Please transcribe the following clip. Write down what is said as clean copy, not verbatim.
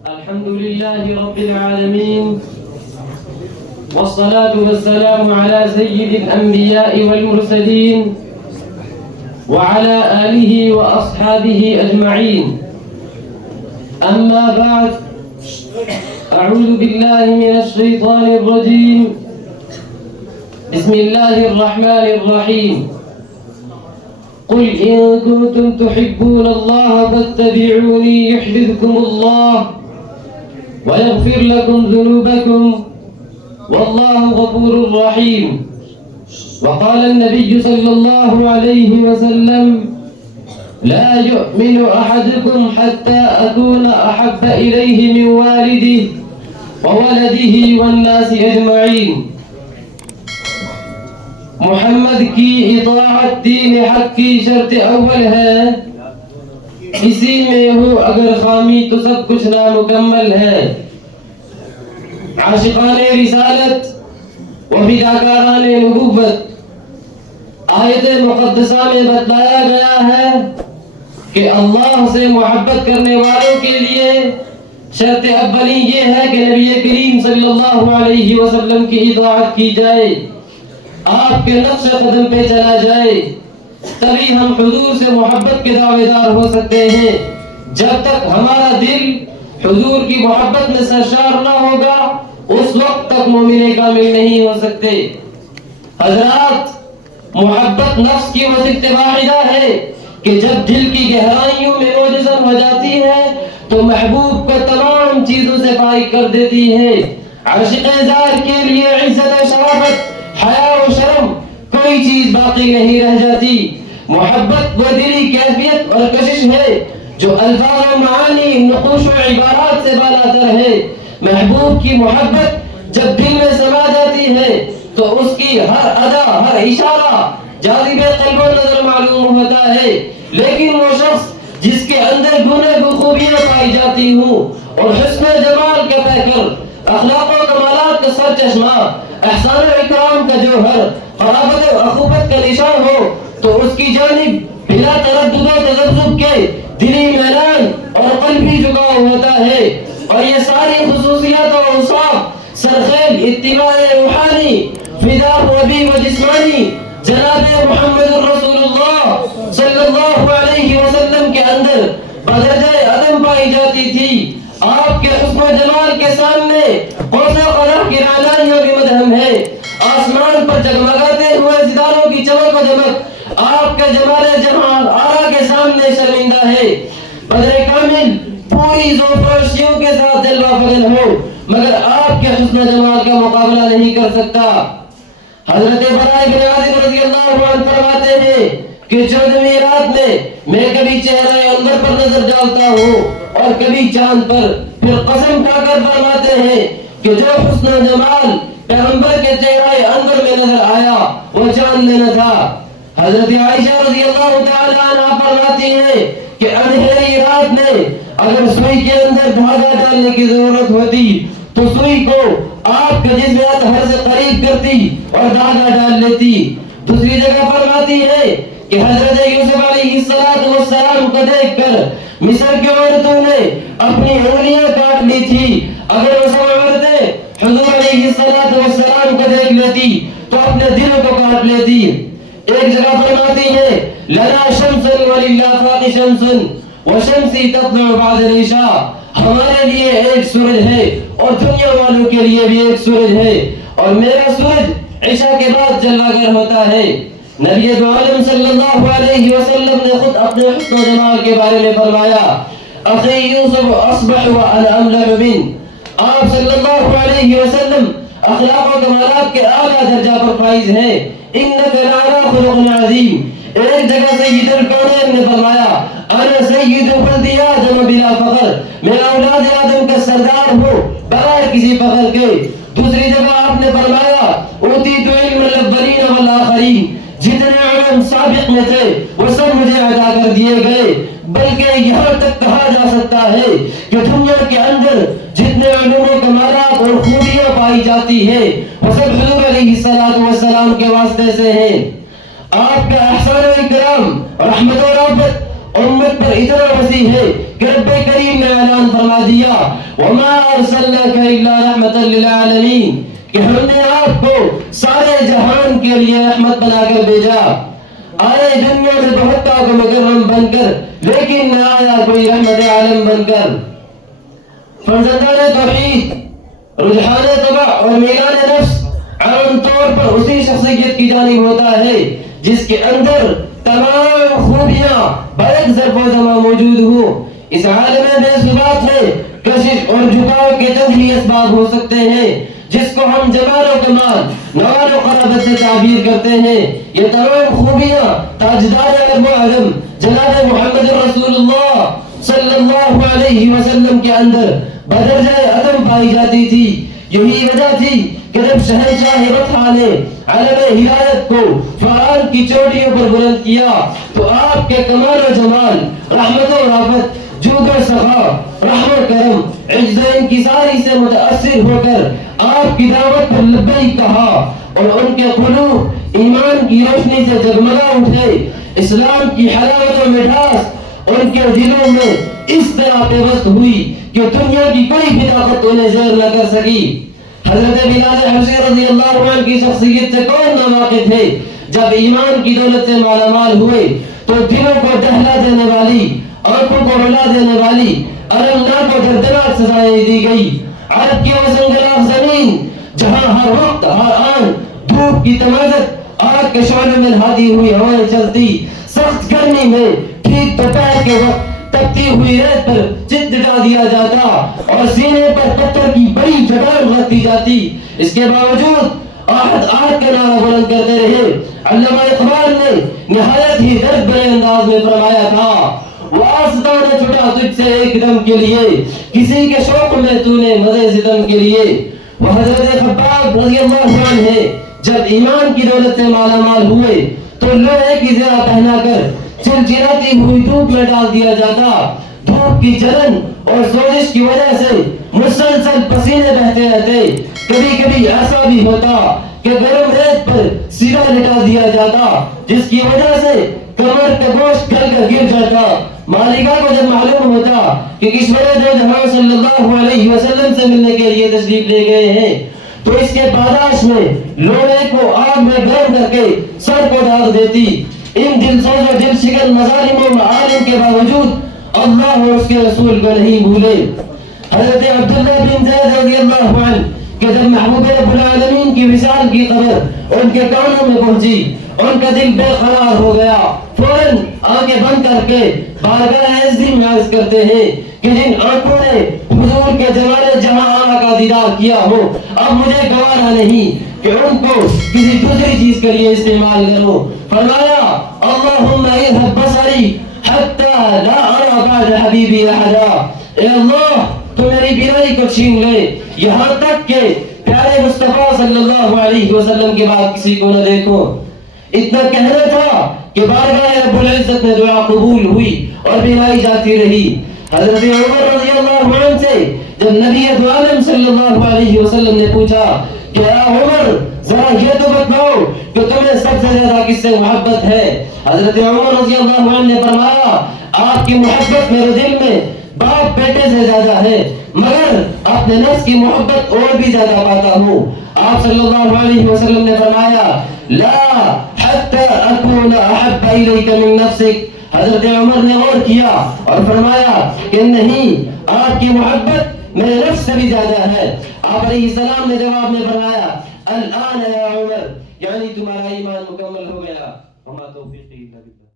الحمد لله رب العالمين، والصلاة والسلام على سيد الأنبياء والمرسلين وعلى آله وأصحابه أجمعين. أما بعد، أعوذ بالله من الشيطان الرجيم. بسم الله الرحمن الرحيم. قل إن كنتم تحبون الله فاتبعوني يحببكم الله ويغفر لكم ذنوبكم والله غفور رحيم. وقال النبي صلى الله عليه وسلم: لا يؤمن أحدكم حتى أكون أحب إليه من والده وولده والناس أجمعين. محمد کی اطاعت دین حق کی شرط اول ہے، اسی میں ہو اگر خامی تو سب کچھ نامکمل ہے. عاشقان رسالت و فداکاران نبوت، آیت مقدسہ میں بتلایا گیا ہے کہ اللہ سے محبت کرنے والوں کے لیے شرط اولی یہ ہے کہ نبی کریم صلی اللہ علیہ وسلم کی اطاعت کی جائے، آپ کے نقش قدم پہ چلا جائے. تبھی ہم حضور سے محبت کے دعوے دار ہو سکتے ہیں. جب تک ہمارا دل حضور کی محبت میں سرشار نہ ہوگا اس وقت تک مومن کامل نہیں ہو سکتے. حضرات، محبت نفس کی وصفت واحدہ ہے کہ جب دل کی گہرائیوں میں منجذب ہو جاتی ہے تو محبوب کو تمام چیزوں سے فائق کر دیتی ہے. عاشق زار کے لیے عزت شرافت، حیا و شرم کوئی چیز باقی نہیں رہ جاتی. محبت وہ دلی کیفیت اور کشش ہے جو الفاظ و معانی، نقوش و عبارات سے بالاتر ہے. محبوب کی محبت جب دل میں سما جاتی ہے تو اس کی ہر ادا، ہر اشارہ جاذب قلب و نظر معلوم ہوتا ہے. لیکن وہ شخص جس کے اندر گناہ خوبیاں پائی جاتی ہوں اور حسن جمال کا پیکر، اخلاق و کمالات کا سر چشمہ، احسان و اکرام کا جوہر، قرابت و اخوت کا نشان ہو تو اس کی جانب بلا تردد و تذبذب کے دلی میلان اور قلبی جھکاؤ ہوتا ہے. اور یہ ساری خصوصیات و اوصاف سرخیل اتباع روحانی، فدا روحی و جسمانی جناب محمد رسول اللہ صلی اللہ علیہ وسلم کے اندر بدرجہ عدم پائی جاتی تھی. آپ کے حسن و جمال کے سامنے قوس و قزح کی رعنائیوں کی مدہم ہے. آسمان پر جگمگاتے ہوئے ستاروں کی چمک و دمک آپ کے جمال جمال آرا کے سامنے شرمندہ ہے. بدر کامل پوری زوفروشیوں کے ساتھ جلوہ فگن ہو مگر آپ کے حسن و جمال کا مقابلہ نہیں کر سکتا. حضرت براء بن عازب رضی اللہ عنہ فرماتے ہیں کہ 14ویں رات میں کبھی چہرہ انور پر نظر ڈالتا ہوں اور کبھی چاند پر. پھر قسم کھا کر فرماتے ہیں کہ جو حسن و جمال پیغمبر کے چہرہ انور میں نظر آیا وہ چاند میں نہ تھا. حضرت عائشہ رضی اللہ تعالی عنہ فرماتی ہیں کہ اندھیری رات میں اگر سوئی کے اندر دھاگا ڈالنے کی ضرورت ہوتی تو سوئی کو آپ کے جسم اطہر سے قریب کرتی اور دھاگا ڈال لیتی. دوسری جگہ فرماتی ہے کہ حضرت یوسف علیہ السلام کو دیکھ کر مصر کی عورتوں نے اپنی انگلیاں کاٹ لی تھی. اگر وہ سب عورتیں حضور علیہ السلام کو دیکھ لیتی تو اپنے دل کو کاٹ لیتی. ایک جگہ فرماتی ہے لنا شمس وللآفاق شمس وشمسی تطلع بعد العشاء، ہمارے لیے ایک سورج ہے اور دنیا والوں کے لیے بھی ایک سورج ہے اور میرا سورج عشاء کے بعد جلوہ گر ہوتا ہے. نبی دو عالم صلی اللہ علیہ وسلم نے خود اپنے حسن و جمال کے بارے میں فرمایا: اخی یوسف اصبح وانا املح من. آپ صلی اللہ علیہ وسلم اخلاق و کمالات کے اعلیٰ درجہ پر فائز ہیں. انک لعلی خلق عظیم. ایک جگہ سید الکونین نے فرمایا: انا سید ولد آدم بلا فخر، میں اولاد آدم کا سردار ہوں بغیر کسی فخر کے. دوسری جگہ آپ نے فرمایا: اوتیت علم الاولین والآخرین، جتنے علم سابق میں تھے وہ سب مجھے عطا کر دیے گئے. بلکہ یہاں تک کہا جا سکتا ہے کہ دنیا کے اندر جتنے علوم و کمالات اور خوبیاں پائی جاتی ہیں وہ سب حضور علیہ السلام کے واسطے سے ہیں. آپ کا احسان و اکرام، رحمت و رحمت امت پر اتنا وسیع ہے کہ رب کریم نے اعلان فرمایا دیا وما ارسلناک الا رحمۃ للعالمین کہ ہم نے آپ کو سارے جہان کے لیے رحمت بنا کر بھیجا. آئے دنیا میں بہت پاک و مکرم بن کر لیکن نہ آیا کوئی رحمت عالم بن کر. فرزندان توحید رجحان طبع اور میلان نفس عام طور پر اسی شخصیت کی جانب ہوتا ہے جس کے اندر تمام خوبیاں بیک ضرب و ضمع موجود ہوں. اس عالم بے ثبات ہے کشش اور جھکاؤ کے چند ہی اسباب ہو سکتے ہیں جس کو ہم جمال و کمال نوال و قرابت سے تعبیر کرتے ہیں. یہ تمام خوبیاں تاجدار عرب و عجم جناب محمد رسول اللہ صلی اللہ علیہ وسلم کے اندر بدرجہ عدم پائی جاتی تھی. یہی وجہ تھی کہ جب شہنشاہ بطحہ نے علم ہدایت کو فعال کی چوٹیوں پر بلند کیا تو آپ کے کمال و جمال رحمت و رافت جود و سخا رحم و کرم عجز و انکساری سے متاثر ہو کر آپ کی دعوت پر لبیک کہا اور ان کے قلوب ایمان کی روشنی سے جگمگا اٹھے. اسلام کی حلاوت و مٹھاس ان کے دلوں میں اس طرح پیوست ہوئی کہ دنیا کی کوئی بھی طاقت انہیں زیر نہ کر سکی. حضرت بلال حبشی رضی اللہ عنہ کی شخصیت سے کون ناواقف ہے؟ جب ایمان کی دولت سے مالا مال ہوئے تو دلوں کو دہلا دینے والی آنکھوں کو رلا دینے والی المناک و دردناک سزائیں دی گئی. عرب کی وہ سنگلاخ زمین جہاں ہر وقت ہر آن دھوپ کی تمازت آگ کے شعلوں میں نہاتی ہوئی ہوائیں چلتی، سخت گرمی میں ٹھیک دوپہر کے وقت تپتی ہوئی ریت پر چت ڈٹا دیا جاتا اور سینے پر پتھر کی بڑی چٹان رکھتی جاتی. اس کے باوجود آہد آہد کا نعرہ بلند کرتے رہے. علامہ اقبال نے نہایت ہی درد بھرے انداز میں فرمایا تھا واسطہ نہ چھٹا تجھ سے ایک دم کے لیے کسی کے شوق میں تو نے مزے ستم کے لیے. وہ حضرت خباب رضی اللہ عنہ جب ایمان کی دولت سے مالا مال ہوئے تو لوہے کی زرہ پہنا کر چلچلاتی ہوئی دھوپ میں ڈال دیا جاتا. دھوپ کی جلن اور سوزش کی وجہ سے مسلسل پسینے بہتے رہتے. کبھی کبھی ایسا بھی ہوتا کہ گرم ریت پر سیدھا لٹا دیا جاتا جس کی وجہ سے کمر کا گوشت گل کر گر جاتا. مالکہ کو جب معلوم ہوتا کہ کشور دو جہاں صلی اللہ علیہ وسلم سے ملنے کے لیے تشریف لے گئے ہیں تو اس کے پاداش میں لوہے کو آگ میں گرم کر کے سر کو ڈال دیتی. ان دل سوز و دل شکن مظالم و معالم کے باوجود اللہ اور اس کے رسول کو نہیں بھولے. حضرت عبداللہ بن زید رضی اللہ عنہ کہ جب محبوب رب العالمین کی وصال کی خبر ان کے کانوں میں پہنچی ان کا دل بے قرار ہو گیا. فوراً آنکھیں بند کر کے بارگاہ عزت میں عرض کرتے ہیں کہ جن آنکھوں نے حضور کے جمال جہاں آقا کا دیدار کیا ہو اب مجھے گوارا نہیں کہ ان کو کسی دوسری چیز کے لیے استعمال کروں. فرمایا اللہم اذهب بصری حتی لا ارى بعد حبیبی احدا. اے اللہ تو میری بینائی کو چھین لے یہاں تک کہ پیارے مصطفیٰ صلی اللہ علیہ وسلم کے بعد کسی کو نہ دیکھو. اتنا کہنا تھا کہ بارگاہ رب العزت میں دعا قبول ہوئی اور بینائی جاتی رہی. حضرت عمر رضی اللہ عنہ سے جب نبی دو عالم صلی اللہ علیہ وسلم نے پوچھا کہ اے عمر ذرا یہ تو بتاؤ کہ تمہیں سب سے زیادہ کس سے محبت ہے؟ حضرت عمر رضی اللہ عنہ نے فرمایا آپ کی محبت میرے دل میں باپ بیٹے سے زیادہ ہے مگر اپنے نفس کی محبت اور بھی زیادہ پاتا ہوں. آپ صلی اللہ علیہ وسلم نے فرمایا لا حتی اکون احب الیک من نفسک. حضرت عمر نے غور کیا اور فرمایا کہ نہیں آپ کی محبت میرے نفس سے بھی زیادہ ہے. آپ علیہ السلام نے جواب میں فرمایا الان یا عمر یعنی تمہارا ایمان مکمل ہو گیا. وما توفیقی الا باللہ.